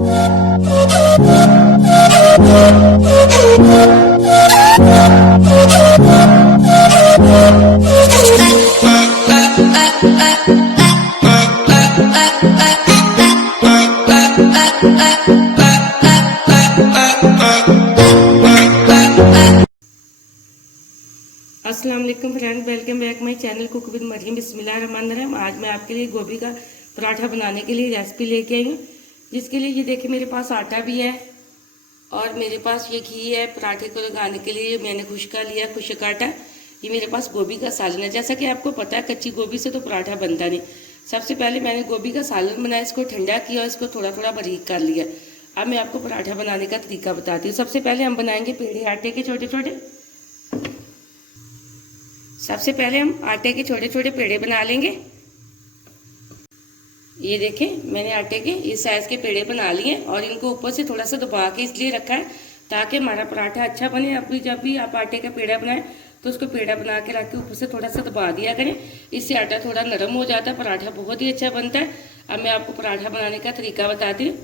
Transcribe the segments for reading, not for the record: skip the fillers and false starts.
अस्सलाम वालेकुम friend, welcome back my channel cook with Mariam. बिस्मिल्लाहिर्रहमानिर्रहीम। आज मैं आपके लिए गोभी का पराठा बनाने के लिए रेसिपी लेके आई हूँ, जिसके लिए ये देखिए मेरे पास आटा भी है और मेरे पास ये घी है। पराठे को लगाने के लिए मैंने खुश्का लिया, खुश्क आटा। ये मेरे पास गोभी का सालन है। जैसा कि आपको पता है कच्ची गोभी से तो पराठा बनता नहीं। सबसे पहले मैंने गोभी का सालन बनाया, इसको ठंडा किया और इसको थोड़ा थोड़ा बारीक कर लिया। अब मैं आपको पराठा बनाने का तरीका बताती हूँ। सबसे पहले हम बनाएंगे पेड़े आटे के छोटे छोटे। सबसे पहले हम आटे के छोटे छोटे पेड़े बना लेंगे। ये देखें, मैंने आटे के इस साइज के पेड़े बना लिए और इनको ऊपर से थोड़ा सा दबा के इसलिए रखा है ताकि हमारा पराठा अच्छा बने। अब भी जब भी आप आटे का पेड़ा बनाएं तो उसको पेड़ा बना के रख के ऊपर से थोड़ा सा दबा दिया करें। इससे आटा थोड़ा नरम हो जाता है, पराठा बहुत ही अच्छा बनता है। अब मैं आपको पराठा बनाने का तरीका बताती हूँ।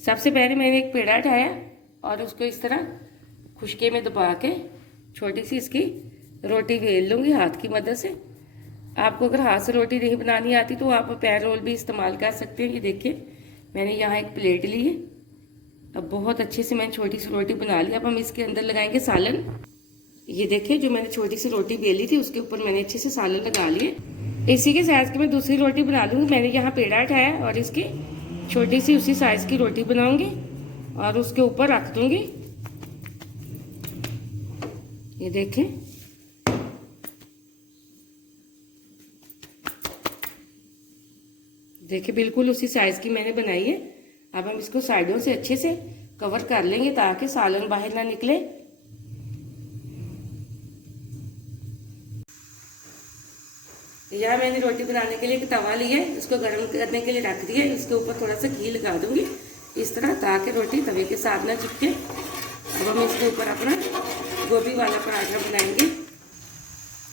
सबसे पहले मैंने एक पेड़ा उठाया और उसको इस तरह खुश्के में दबा के छोटी सी इसकी रोटी बेल लूँगी हाथ की मदद से। आपको अगर हाथ से रोटी नहीं बनानी आती तो आप पैर रोल भी इस्तेमाल कर सकते हैं। ये देखिए मैंने यहाँ एक प्लेट ली है। अब बहुत अच्छे से मैंने छोटी सी रोटी बना ली। अब हम इसके अंदर लगाएंगे सालन। ये देखिए जो मैंने छोटी सी रोटी बेली थी उसके ऊपर मैंने अच्छे से सालन लगा लिए। इसी के साइज की मैं दूसरी रोटी बना लूँगी। मैंने यहाँ पेड़ा उठाया और इसकी छोटी सी उसी साइज की रोटी बनाऊँगी और उसके ऊपर रख दूँगी। ये देखें, देखिए बिल्कुल उसी साइज की मैंने बनाई है। अब हम इसको साइडों से अच्छे से कवर कर लेंगे ताकि सालन बाहर ना निकले। यहाँ मैंने रोटी बनाने के लिए एक तवा लिया है, इसको गर्म करने के लिए रख दिया। इसके ऊपर थोड़ा सा घी लगा दूंगी इस तरह ताकि रोटी तवे के साथ ना चिपके। अब हम इसके ऊपर अपना गोभी वाला पराठा बनाएंगे।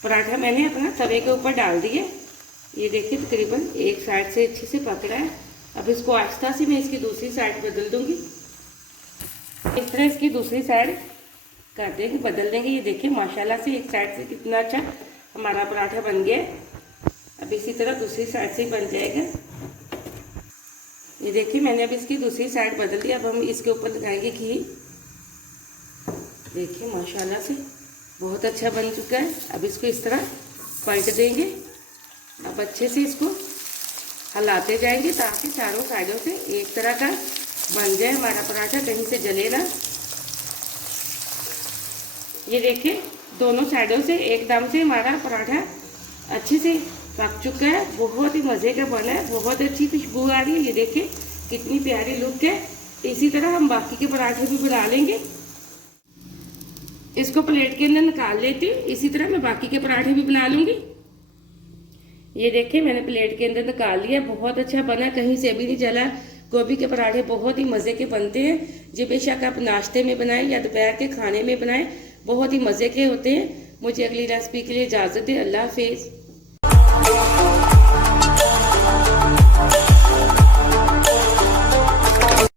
पराठा मैंने अपना तवे के ऊपर डाल दिया। ये देखिए तकरीबन एक साइड से अच्छे से पक रहा है। अब इसको आहिस्ता से मैं इसकी दूसरी साइड बदल दूंगी। इस तरह इसकी दूसरी साइड कर देंगे, बदल देंगे। ये देखिए माशाल्लाह से एक साइड से कितना अच्छा हमारा पराठा बन गया। अब इसी तरह दूसरी साइड से बन जाएगा। ये देखिए मैंने अब इसकी दूसरी साइड बदल दी। अब हम इसके ऊपर लगाएंगे घी। देखिए माशाल्लाह से बहुत अच्छा बन चुका है। अब इसको इस तरह पलट देंगे। अब अच्छे से इसको हिलाते जाएंगे ताकि चारों साइडों से एक तरह का बन जाए हमारा पराठा, कहीं से जले ना। ये देखिए दोनों साइडों से एकदम से हमारा पराठा अच्छे से पक चुका है। बहुत ही मज़े का बना है, बहुत अच्छी खुशबू आ रही है। ये देखिए कितनी प्यारी लुक है। इसी तरह हम बाकी के पराठे भी बना लेंगे। इसको प्लेट के अंदर निकाल लेती हूँ। इसी तरह मैं बाकी के पराठे भी बना लूँगी। ये देखिए मैंने प्लेट के अंदर निकाल लिया। बहुत अच्छा बना, कहीं से भी नहीं जला। गोभी के पराठे बहुत ही मज़े के बनते हैं। जो बेशक आप नाश्ते में बनाएं या दोपहर के खाने में बनाएं, बहुत ही मज़े के होते हैं। मुझे अगली रेसिपी के लिए इजाज़त दें। अल्लाह हाफिज़।